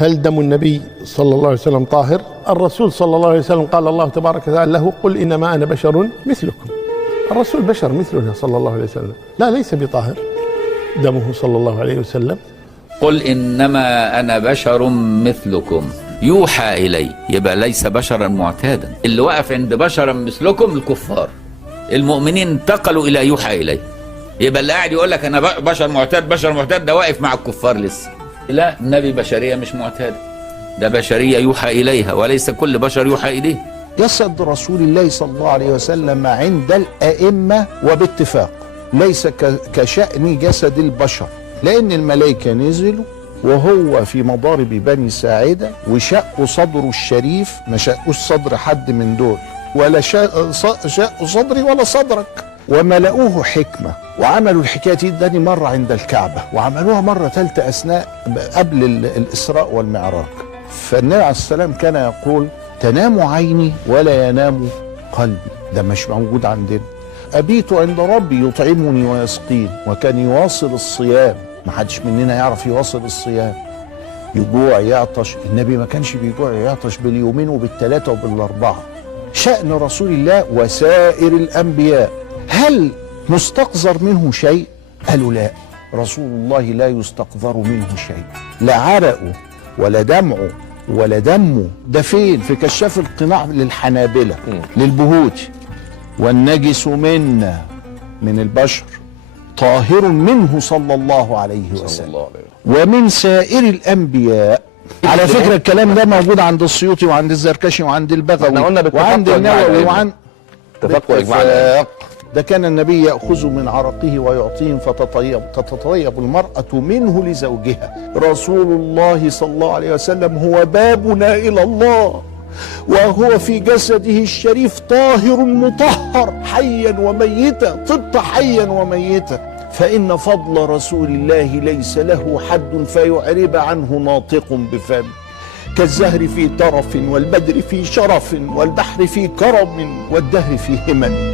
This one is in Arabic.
هل دم النبي صلى الله عليه وسلم طاهر؟ الرسول صلى الله عليه وسلم قال الله تبارك وتعالى له: قل إنما أنا بشر مثلكم. الرسول بشر مثلنا صلى الله عليه وسلم، لا ليس بطاهر دمه صلى الله عليه وسلم. قل إنما أنا بشر مثلكم يوحى إلي، يبقى ليس بشرا معتادا. اللي وقف عند بشرا مثلكم الكفار، المؤمنين انتقلوا إلى يوحى إلي. يبقى اللي قاعد يقول لك أنا بشر معتاد بشر معتاد ده واقف مع الكفار لسه. لا، النبي بشرية مش معتادة، ده بشرية يوحى إليها، وليس كل بشر يوحى إليه. جسد رسول الله صلى الله عليه وسلم عند الأئمة وباتفاق ليس كشأن جسد البشر، لأن الملائكة نزلوا وهو في مضارب بني ساعدة وشقوا صدره الشريف، ما شقوش صدر حد من دول، ولا شقوا صدري ولا صدرك، وملأوه حكمة. وعملوا الحكاية دي تاني مرة عند الكعبة، وعملوها مرة ثالثة أثناء قبل الإسراء والمعراج. فالنبي عليه السلام كان يقول: تنام عيني ولا ينام قلبي. ده مش موجود عندنا. أبيت عند ربي يطعمني ويسقين. وكان يواصل الصيام، ما حدش مننا يعرف يواصل الصيام، يجوع يعطش. النبي ما كانش بيجوع يعطش باليومين وبالثلاثة وبالأربعة. شأن رسول الله وسائر الأنبياء، هل مستقذر منه شيء؟ قالوا لا، رسول الله لا يستقذر منه شيء، لا عرقه ولا دمعه ولا دمه. ده فين؟ في كشاف القناع للحنابلة للبهوتي. والنجس منا من البشر طاهر منه صلى الله عليه وسلم ومن سائر الأنبياء. على فكرة الكلام ده موجود عند السيوطي وعند الزركشي وعند البغوي وعند النووي وعند اتفاق. ده كان النبي يأخذ من عرقه ويعطيهم فتتطيب المرأة منه لزوجها. رسول الله صلى الله عليه وسلم هو بابنا إلى الله، وهو في جسده الشريف طاهر مطهر حيا وميتا، طبت حيا وميتا. فإن فضل رسول الله ليس له حد فيعرب عنه ناطق بفم. كالزهر في ترف والبدر في شرف والبحر في كرم والدهر في همم.